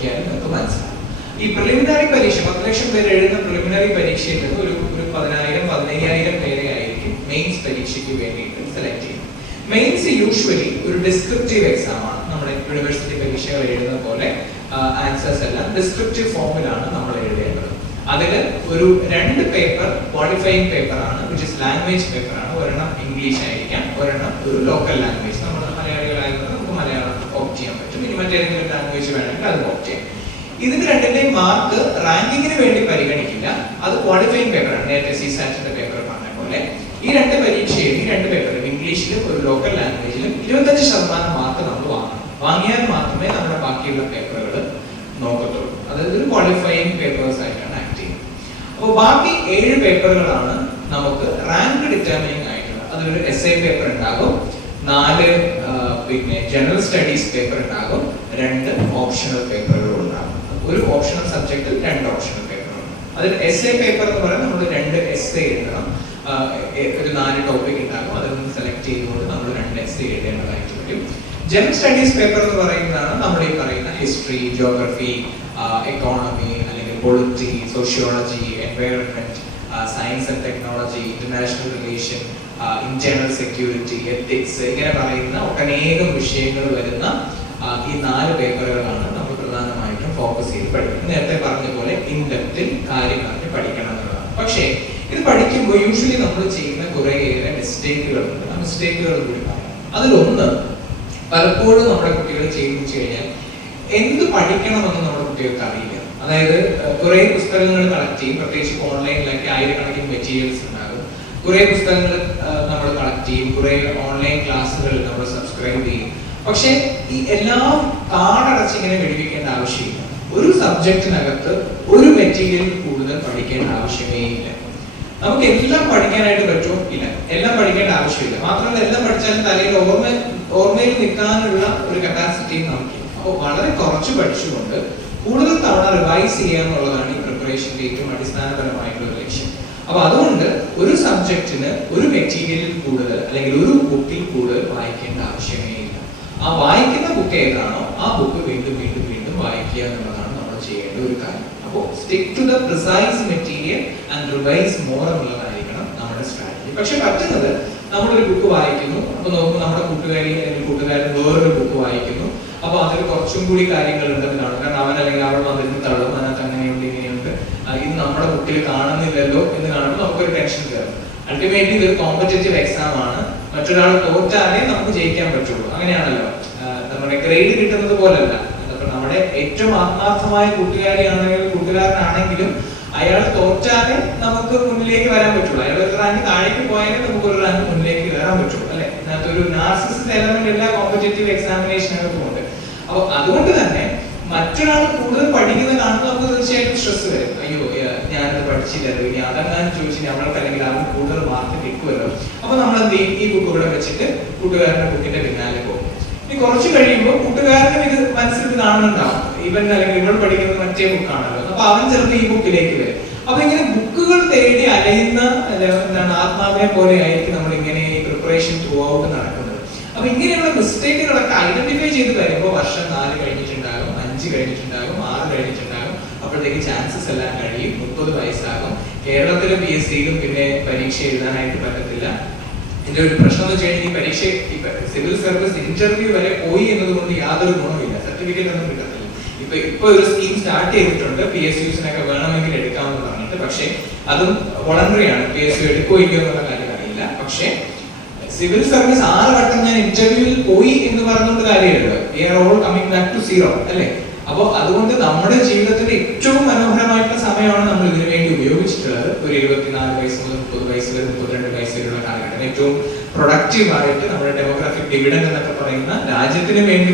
നോക്കിയാൽ നമുക്ക് മനസ്സിലാവും. ഈ പ്രിലിമിനറി പരീക്ഷ 10 ലക്ഷം പേര് എഴുതുന്ന പ്രിലിമിനറി പരീക്ഷയിൽ നിന്ന് ഒരു 10,000-15,000 പേരെ ആയിരിക്കും മെയിൻസ് പരീക്ഷയ്ക്ക് വേണ്ടിയിട്ട് സെലക്ട് ചെയ്യുന്നത്. മെയിൻസ് യൂഷ്വലി ഒരു ഡിസ്ക്രിപ്റ്റീവ് എക്സാം ആണ്. നമ്മുടെ യൂണിവേഴ്സിറ്റി പരീക്ഷകൾ എഴുതുന്ന പോലെ ആൻസേഴ്സ് എല്ലാം ഡിസ്ക്രിപ്റ്റീവ് ഫോമിലാണ് നമ്മൾ എഴുതേണ്ടത്. അതിൽ ഒരു 2 പേപ്പർ ക്വാളിഫയിങ് പേപ്പർ ആണ്, വിച്ച് ഇസ് ലാംഗ്വേജ് പേപ്പർ ആണ്. ഒരെണ്ണം ഇംഗ്ലീഷ് ആയിരിക്കാം, ഒരെണ്ണം ഒരു ലോക്കൽ ലാംഗ്വേജ്. നമ്മൾ മലയാളികളായതുകൊണ്ട് നമുക്ക് മലയാളം ഓപ്റ്റ് ചെയ്യാൻ പറ്റും. ഇനി മറ്റേതെങ്കിലും ലാംഗ്വേജ് വേണമെങ്കിൽ അത് ഓപ്റ്റ് ചെയ്യാം. ഇതിന് രണ്ടിന്റെയും മാർക്ക് റാങ്കിങ്ങിന് വേണ്ടി പരിഗണിക്കില്ല. അത് ക്വാളിഫയിങ് പേപ്പറാണ്. നേരത്തെ CSAT പേപ്പർ പറഞ്ഞ പോലെ ഈ 2 പരീക്ഷയും ഈ 2 പേപ്പറും ഇംഗ്ലീഷിലും ഒരു ലോക്കൽ ലാംഗ്വേജിലും 25% മാർക്ക് നമ്മൾ വാങ്ങണം. വാങ്ങിയാൽ മാത്രമേ നമ്മുടെ ബാക്കിയുള്ള പേപ്പറുകൾ നോക്കത്തുള്ളൂ. അതായത് ഒരു ക്വാളിഫയിങ് പേപ്പേഴ്സ് ആയിട്ടാണ് ആക്ട് ചെയ്യുന്നത്. അപ്പോൾ ബാക്കി 7 പേപ്പറുകളാണ് നമുക്ക് റാങ്ക് ഡിറ്റർമിനിങ് ആയിട്ടുള്ളത്. അതിലൊരു essay പേപ്പർ ഉണ്ടാകും, 4 പിന്നെ ജനറൽ സ്റ്റഡീസ് പേപ്പർ ഉണ്ടാകും, 2 ഓപ്ഷണൽ പേപ്പറുകൾ ഉണ്ടാകും. ഒരു ഓപ്ഷണൽ സബ്ജക്റ്റിൽ 2 ഓപ്ഷണൽ പേപ്പറുണ്ട്. അതിൽ essay പേപ്പർ എന്ന് പറയുന്നത് നമ്മൾ 2 essay എഴുതണം. ഒരു 4 ടോപ്പിക് ഉണ്ടാകും. അതിൽ നിന്ന് സെലക്ട് ചെയ്തുകൊണ്ട് നമ്മൾ 2 essay എഴുതേണ്ടതായിട്ട് വരും. ജനറൽ സ്റ്റഡീസ് പേപ്പർ എന്ന് പറയുന്നതാണ് നമ്മൾ ഈ പറയുന്ന ഹിസ്റ്ററി, ജിയോഗ്രഫി, എക്കോണമി, അല്ലെങ്കിൽ polity, sociology, environment, science and technology, international relation, internal security, ethics, ഇങ്ങനെ പറയുന്ന ഒട്ടനേകം വിഷയങ്ങൾ വരുന്ന ഈ 4 പേപ്പറുകളാണ് നമ്മൾ പ്രധാനമായിട്ടും ഫോക്കസ് ചെയ്ത് പഠിക്കുന്നത്. നേരത്തെ പറഞ്ഞ പോലെ ഇൻഡെപ്തിൽ കാര്യമായിട്ട് പഠിക്കണം എന്നുള്ളതാണ്. പക്ഷേ ഇത് പഠിക്കുമ്പോൾ യൂഷ്വലി നമ്മൾ ചെയ്യുന്ന കുറേയേറെ മിസ്റ്റേക്കുകളുണ്ട്. ആ മിസ്റ്റേക്കുകൾ കൂടി പറയാം. അതിലൊന്ന്, പലപ്പോഴും നമ്മുടെ കുട്ടികൾ ചെയ്തു കഴിഞ്ഞാൽ എന്ത് പഠിക്കണമെന്ന് നമ്മുടെ കുട്ടികൾക്ക് അറിയില്ല. അതായത് കുറെ പുസ്തകങ്ങൾ കളക്ട് ചെയ്യും, പ്രത്യേകിച്ച് ഓൺലൈനിലൊക്കെ ആയിരക്കണക്കിന് മെറ്റീരിയൽസ് ഉണ്ടാകും. കുറെ പുസ്തകങ്ങൾ നമ്മൾ കളക്ട് ചെയ്യും, കുറെ ഓൺലൈൻ ക്ലാസ്സുകൾ നമ്മൾ സബ്സ്ക്രൈബ് ചെയ്യും. പക്ഷെ ഈ എല്ലാം കാടടച്ച് ഇങ്ങനെ വെടിവെക്കേണ്ട ആവശ്യമില്ല. ഒരു സബ്ജക്റ്റിനകത്ത് ഒരു മെറ്റീരിയൽ കൂടുതൽ പഠിക്കേണ്ട ആവശ്യമേ ഇല്ല. നമുക്ക് എല്ലാം പഠിക്കാനായിട്ട് പറ്റുമോ? ഇല്ല. എല്ലാം പഠിക്കേണ്ട ആവശ്യമില്ല. മാത്രമല്ല എല്ലാം പഠിച്ചാലും തലയിൽ ഓർമ്മയിൽ നിൽക്കാനുള്ള ഒരു കപ്പാസിറ്റിയും നമുക്കില്ല. അപ്പോൾ വളരെ കുറച്ച് പഠിച്ചുകൊണ്ട് കൂടുതൽ തവണ റിവൈസ് ചെയ്യുക എന്നുള്ളതാണ് ഈ പ്രിപ്പറേഷന്റെ ഏറ്റവും അടിസ്ഥാനപരമായിട്ടുള്ള ലക്ഷ്യം. അപ്പൊ അതുകൊണ്ട് ഒരു സബ്ജക്റ്റിന് ഒരു മെറ്റീരിയലിൽ കൂടുതൽ അല്ലെങ്കിൽ ഒരു ബുക്കിൽ കൂടുതൽ വായിക്കേണ്ട ആവശ്യമേ ഇല്ല. ആ വായിക്കുന്ന ബുക്ക് ഏതാണോ ആ ബുക്ക് വീണ്ടും വീണ്ടും വീണ്ടും വായിക്കുക എന്നുള്ളതാണ് നമ്മൾ ചെയ്യേണ്ട ഒരു കാര്യം. അപ്പോൾ stick to the precise material and revise more എന്നുള്ളതായിരിക്കണം നമ്മുടെ സ്ട്രാറ്റജി. പക്ഷെ പറ്റുന്നത് നമ്മളൊരു ബുക്ക് വായിക്കുന്നു, അപ്പൊ നോക്കുമ്പോൾ നമ്മുടെ കൂട്ടുകാരി അല്ലെങ്കിൽ കൂട്ടുകാരൻ വേറൊരു ബുക്ക് വായിക്കുന്നു. അപ്പൊ അതിൽ കുറച്ചും കൂടി കാര്യങ്ങൾ ഉണ്ടെന്ന് കാണും. കാരണം അവൻ അല്ലെങ്കിൽ അവൾ വന്നിരുന്ന് തള്ളും, അതിനകത്ത് അങ്ങനെയുണ്ട് ഇങ്ങനെയുണ്ട്, ഇത് നമ്മുടെ ബുക്കിൽ കാണുന്നില്ലല്ലോ എന്ന് കാണുമ്പോൾ നമുക്കൊരു ടെൻഷൻ കയറും. അൾട്ടിമേറ്റ്ലി ഇതൊരു കോമ്പറ്റേറ്റീവ് എക്സാം ആണ്. മറ്റൊരാൾ തോറ്റാലേ നമുക്ക് ജയിക്കാൻ പറ്റുള്ളൂ. അങ്ങനെയാണല്ലോ. നമ്മുടെ ഗ്രേഡ് കിട്ടുന്നത് പോലല്ല. അപ്പൊ നമ്മുടെ ഏറ്റവും ആത്മാർത്ഥമായ കൂട്ടുകാരനാണെങ്കിലും അയാൾ തോറ്റാലേ നമുക്ക് മുന്നിലേക്ക് വരാൻ പറ്റുള്ളൂ. അയാൾ ഒരു റാങ്ക് താഴേക്ക് പോയാലേ നമുക്ക് ഒരു റാങ്ക് മുന്നിലേക്ക് കയറാൻ പറ്റുള്ളൂ, അല്ലെ? അതിനകത്ത് ഒരു നാർസിസിസ്റ്റ് എലമെന്റ് എല്ലാ കോമ്പറ്റേറ്റീവ് എക്സാമിനേഷനുകൾക്കും ഉണ്ട്. അപ്പൊ അതുകൊണ്ട് തന്നെ മറ്റൊരാൾ കൂടുതൽ പഠിക്കുന്നത് കാണുമ്പോൾ നമുക്ക് തീർച്ചയായിട്ടും സ്ട്രെസ് വരും. അയ്യോ, ഞാനത് പഠിച്ചില്ലല്ലോ, ഇനി അതെങ്ങാനും ചോദിച്ചു അവൾക്ക് അല്ലെങ്കിൽ അവൻ കൂടുതൽ മാർക്ക് കിട്ടുമല്ലോ. അപ്പൊ നമ്മൾ എന്ത് ചെയ്യും? ഈ ബുക്ക് ഇവിടെ വെച്ചിട്ട് കൂട്ടുകാരന്റെ ബുക്കിന്റെ പിന്നാലെ പോകും. ഇനി കുറച്ച് കഴിയുമ്പോൾ കൂട്ടുകാരനും ഇത് മനസ്സിൽ കാണുന്നുണ്ടാവും, ഇവൻ അല്ലെങ്കിൽ ഇവൾ പഠിക്കുന്നത് മറ്റേ ബുക്കാണല്ലോ. അപ്പൊ അവൻ ചിലപ്പോൾ ഈ ബുക്കിലേക്ക് വരും. അപ്പൊ ഇങ്ങനെ ബുക്കുകൾ തേടി അലയുന്ന എന്താണ് ആത്മാവിനെ പോലെ ആയിരിക്കും നമ്മൾ ഇങ്ങനെ ഈ പ്രിപ്പറേഷൻ ത്രൂ ഔട്ട് നടക്കുന്നത്. അപ്പൊ ഇങ്ങനെയുള്ള മിസ്റ്റേക്കുകളൊക്കെ ഐഡന്റിഫൈ ചെയ്ത് വരുമ്പോൾ വർഷം 4 കഴിഞ്ഞിട്ടുണ്ടാകും, 5 കഴിഞ്ഞിട്ടുണ്ടാകും, 6 കഴിഞ്ഞിട്ടുണ്ടാകും. അപ്പോഴത്തേക്ക് ചാൻസസ് എല്ലാം കഴിയും, 30 വയസ്സാകും. കേരളത്തിലെ PSCയിലും പിന്നെ പരീക്ഷ എഴുതാനായിട്ട് പറ്റത്തില്ല. ഇതിന്റെ ഒരു പ്രശ്നം എന്ന് വെച്ച് കഴിഞ്ഞാൽ ഈ പരീക്ഷ സിവിൽ സർവീസ് ഇന്റർവ്യൂ വരെ പോയി എന്നതുകൊണ്ട് യാതൊരു ഗുണമില്ല, സർട്ടിഫിക്കറ്റ് ഒന്നും കിട്ടത്തില്ല. ഇപ്പൊ ഒരു സ്കീം സ്റ്റാർട്ട് ചെയ്തിട്ടുണ്ട്, PSUസിനൊക്കെ വേണമെങ്കിൽ എടുക്കാമെന്ന് പറഞ്ഞിട്ട്. പക്ഷെ അതും വോളണ്ടറി ആണ്. PSU എടുക്കോ ഇല്ലയോ എന്നുള്ള കാര്യം അറിയില്ല. പക്ഷെ സിവിൽ സർവീസ് 6 വട്ടം ഞാൻ ഇന്റർവ്യൂവിൽ പോയി എന്ന് പറഞ്ഞുകൊണ്ട് കാര്യമില്ല. We are all coming back to zero, അല്ലെ? അപ്പോൾ അതുകൊണ്ട് നമ്മുടെ ജീവിതത്തിന്റെ ഏറ്റവും മനോഹരമായിട്ടുള്ള സമയമാണ് നമ്മൾ ഇതിനു വേണ്ടി ഉപയോഗിച്ചിട്ടുള്ളത്. ഒരു 24 വയസ്സ് മുതൽ 30 വയസ്സ് വരെ 32 വയസ്സ് വരെയുള്ള കാലഘട്ടം ഏറ്റവും പ്രൊഡക്റ്റീവ് ആയിട്ട് നമ്മുടെ ഡെമോഗ്രാഫിക് ഡിവിഡൻഡ് എന്നൊക്കെ പറയുന്ന രാജ്യത്തിന് വേണ്ടി